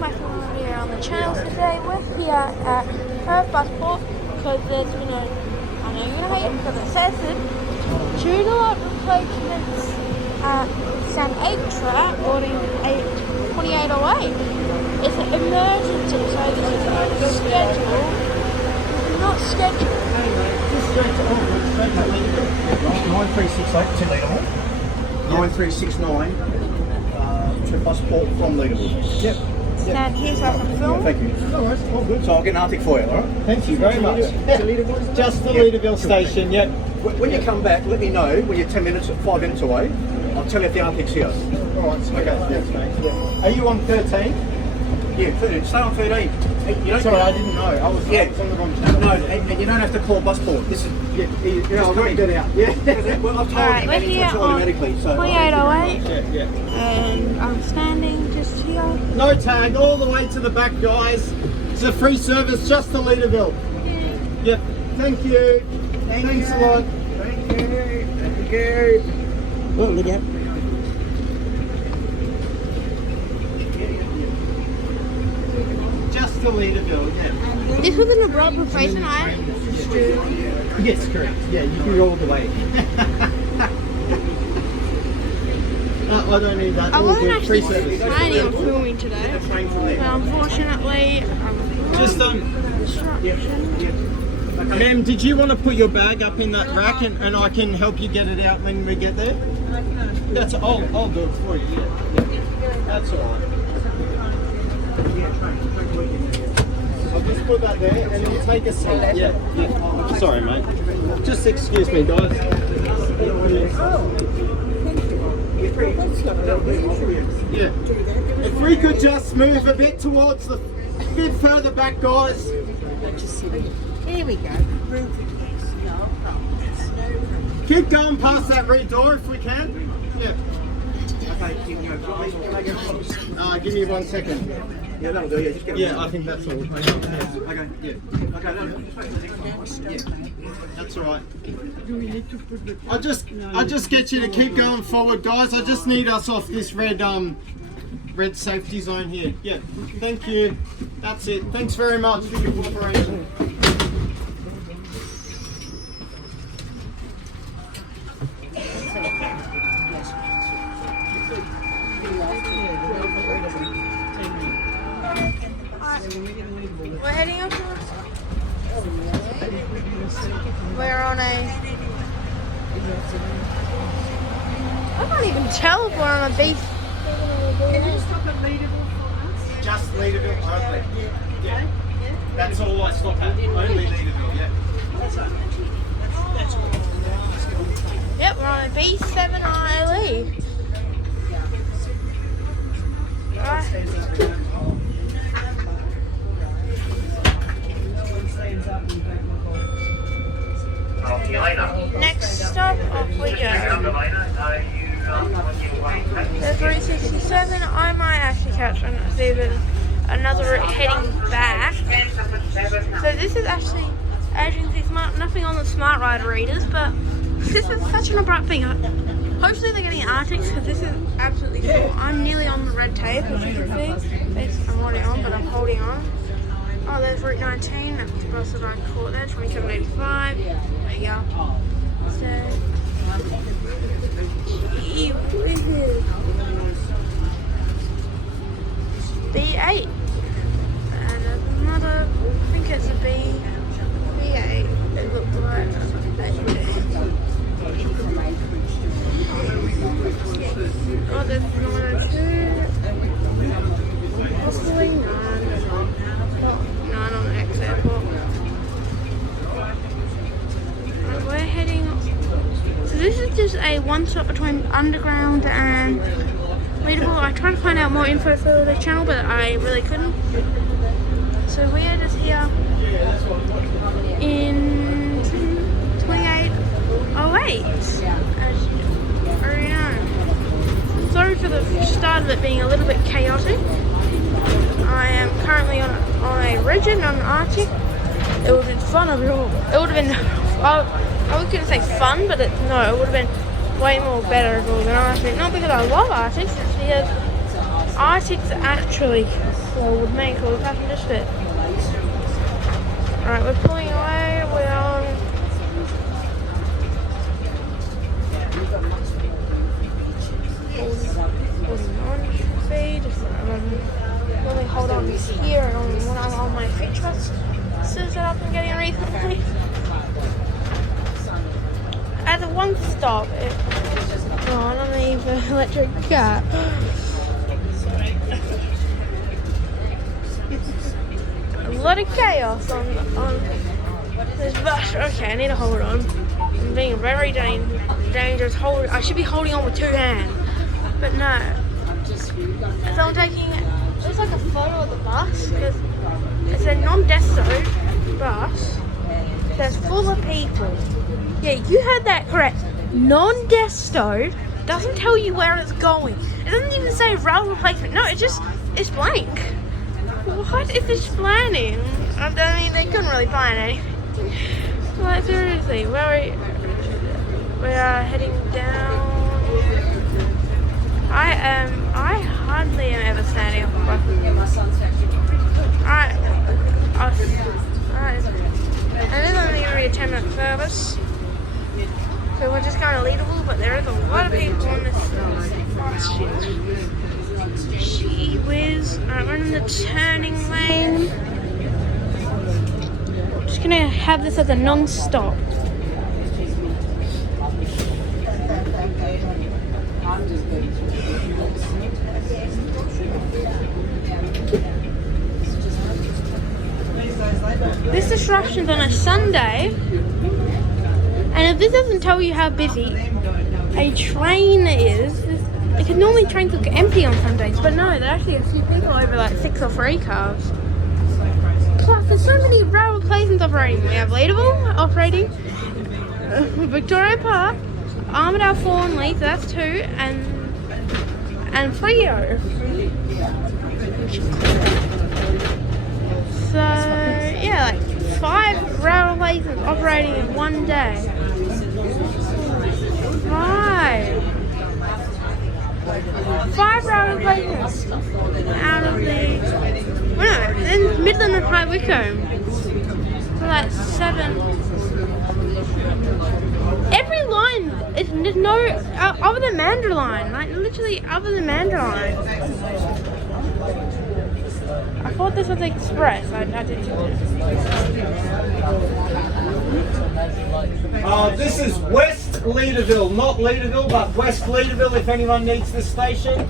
welcome back to another video on the channel. Today we're here at Perth Passport because there's been a, I know you're going to hate it because it says it, due to lot replacements at San Atra boarding 2808. It's an emergency, so this is not scheduled. Not scheduled. Just straight to 9368 to Leaderville. 9369 to Passport from Leaderville. Yep. And here's our film. Thank you. No worries, all good. So I'll get an artic for you, alright? Thank you very much. Just the Leaderville station, yep. When you come back, let me know when you're 5 minutes away. I'll tell you if the artic's here. Alright, okay. Yeah. Are you on 13? Yeah, 13. Stay on 13. Sorry, I didn't know. I was on the wrong channel. No, and you don't have to call Passport. This is, I'll work that out. Yeah. Well, I've told Alright, you, we're and here it's on automatically. So 2808. Yeah. And I'm standing just here. No tag, all the way to the back, guys. It's a free service just to Leaderville. Yeah. Yep. Thank you. Thanks a lot. Thank you. Well, look out. Just to Leaderville, yeah. This was an abrupt replacement. Yes, correct. Yeah, you can go all the way. I don't need that. I All wasn't good. actually Free service. planning on filming today, but unfortunately, Just ma'am, did you want to put your bag up in that rack and I can help you get it out when we get there? That's I'll do it for you. Yeah. That's all right. I'll just put that there and then take a seat. Yeah. Sorry, mate. Just excuse me, guys. Yeah. If we could just move a bit towards a bit further back, guys. Here we go. Keep going past that red door if we can. Yeah. Okay, Give me 1 second. yeah, that'll do. Yeah, just get it. Yeah, I think that's all. Okay, yeah. Okay, no, That's all right. I just get you to keep going forward, guys. I just need us off this red safety zone here. Yeah. Thank you. That's it. Thanks very much for your cooperation. we're heading up. We're on a. I can't even tell if we're on a beach. Can you stop at Leaderville for us? Just Leaderville only. Yeah. That's all I stop at. Only Leaderville. Yeah. Yep, we're on a B7 ILE. Next stop, off we go. The 367, I might actually catch another route heading back. So this is actually agency smart, nothing on the Smart Rider readers, but this is such an abrupt thing. Hopefully they're getting Arctics because this is absolutely full. I'm nearly on the red tape, as you can see. I'm already on, but I'm holding on. Oh, there's Route 19, that's the bus that I caught there, 2785. There you go. So, B8. And another, I think it's a B8. It looks like oh, there's 902. Possibly 9. 9 on the X airport. And we're heading. So this is just a one stop between Underground and Leaderville. I tried to find out more info for the channel, but I really couldn't. So we are just here in 2808, as you already know. Sorry for the start of it being a little bit chaotic. I am currently on a rigid, not an artic. It would have been fun. It would have been. I was going to say fun, but it would have been way more better if it was an artic. Not because I love artics, it's because artic's actually slow with me because the passenger fit. Alright, we're pulling away, we're on. Let me hold on here and on when I'm on my feet trust that I've been getting recently. At the one stop, I don't need the electric car. A lot of chaos on this bus. Okay, I need to hold on. I'm being very dangerous. I should be holding on with two hands, but no. So I'm taking, it's like a photo of the bus, because it's a non-desto bus that's full of people. Yeah, you heard that correct. Non-desto doesn't tell you where it's going. It doesn't even say rail replacement. No, it's blank. What is this planning? I mean, they couldn't really plan anything. Like, seriously, we are heading down. I hardly am ever standing up on buses. Alright, and this is only going to be a 10-minute service. So we're just going to Leaderville, but there is a lot of people on this bus. Gee whiz. Alright, we're in the turning lane. Just going to have this as a non-stop. This disruption's on a Sunday, and if this doesn't tell you how busy a train is, because normally trains look empty on Sundays, but no, there are actually a few people over, like 6 or 3 cars. Plus, there's so many rail replacements operating. We have Leaderville operating, Victoria Park, Armidale Thornley, so that's 2, and Frio. So yeah, like 5 rail replacements operating in one day. 5 rail replacements out of the. Well, no, in Midland and High Wycombe. For like 7. Every line there's no other than Mandarah line, like literally other than Mandarah line. I thought this was express. I did too. This is West Leaderville, not Leaderville, but West Leaderville. If anyone needs this station.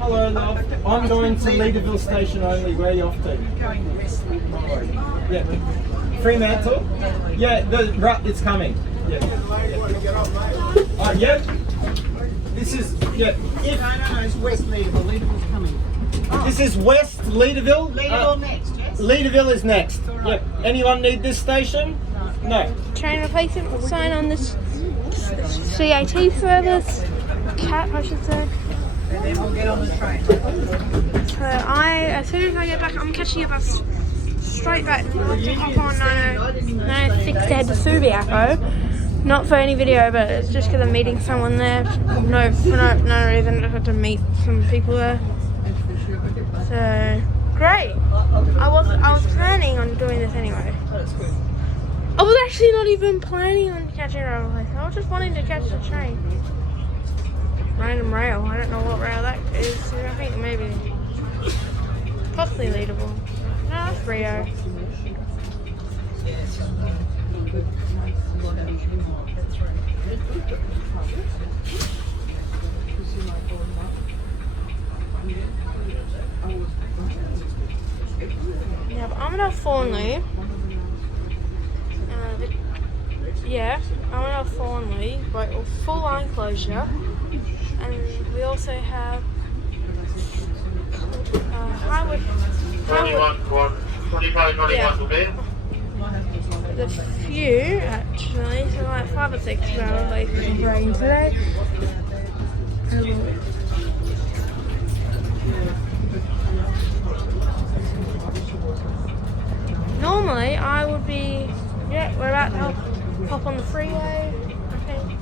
Hello, love. I'm going to Leaderville station only. Where are you off to? Yeah. Fremantle? Yeah, it's coming. Yeah. Yep. This is, yeah. No, it's West Leaderville. Leaderville's coming. This is West Leaderville. Leaderville next, yes? Leaderville is next. Yep. Anyone need this station? No. Train replacement sign on this CAT service. CAT, I should say. And then we'll get on the train. So as soon as I get back, I'm catching a bus straight back to hop on 906 to head to Subiaco. Not for any video, but it's just because I'm meeting someone there. For no reason. I had to meet some people there. So great. I was planning on doing this anyway. I was actually not even planning on catching a rail replacement. I was just wanting to catch the train. Random rail. I don't know what rail that is. I think maybe possibly Leaderville. No, that's Rio. We have Armidale Thornley. Armidale Thornley, right, full line closure. And we also have Highway. There's a few actually, so like 5 or 6 rail replacements operating today. Normally I would be, we're about to hop on the freeway, I think.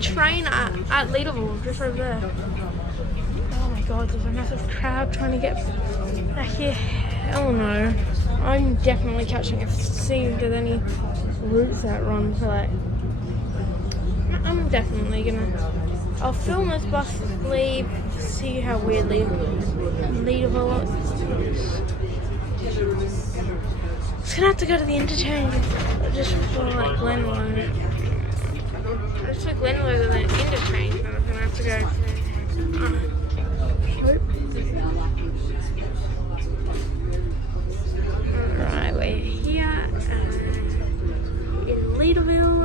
train at Leaderville, just over there. Oh my god, there's a massive crowd trying to get back here. Hell no. I'm definitely catching it. See if there's any routes that run for like. I'm definitely gonna. I'll film this bus leave. See how weirdly Leaderville looks. It's gonna have to go to the interchange just for like Glenwood. Just for Glenwood and then interchange, but I'm gonna have to go for. Right, we're here in Leaderville.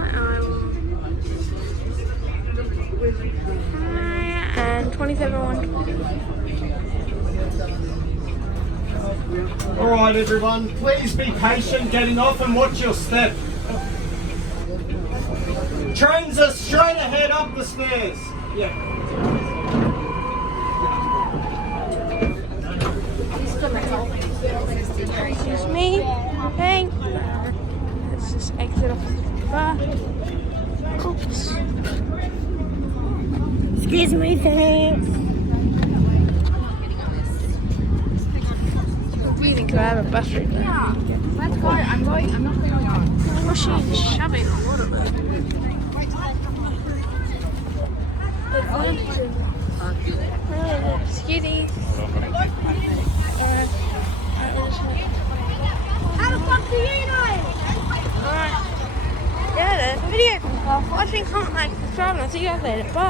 And 27-120. Alright everyone, please be patient getting off and watch your step. Trains are straight ahead up the stairs. Yeah. Excuse me. Thanks. Let's just exit off the bar. Oops. Excuse me, thanks. Do you think I have a bus route there? Yeah, let's go. I'm not going on. Oh, she's shoving a lot of it. Excuse me. How the fuck do you know? Alright. Yeah, that's the video. Watching, comment, like, subscribe, and I'll see you guys later. Bye.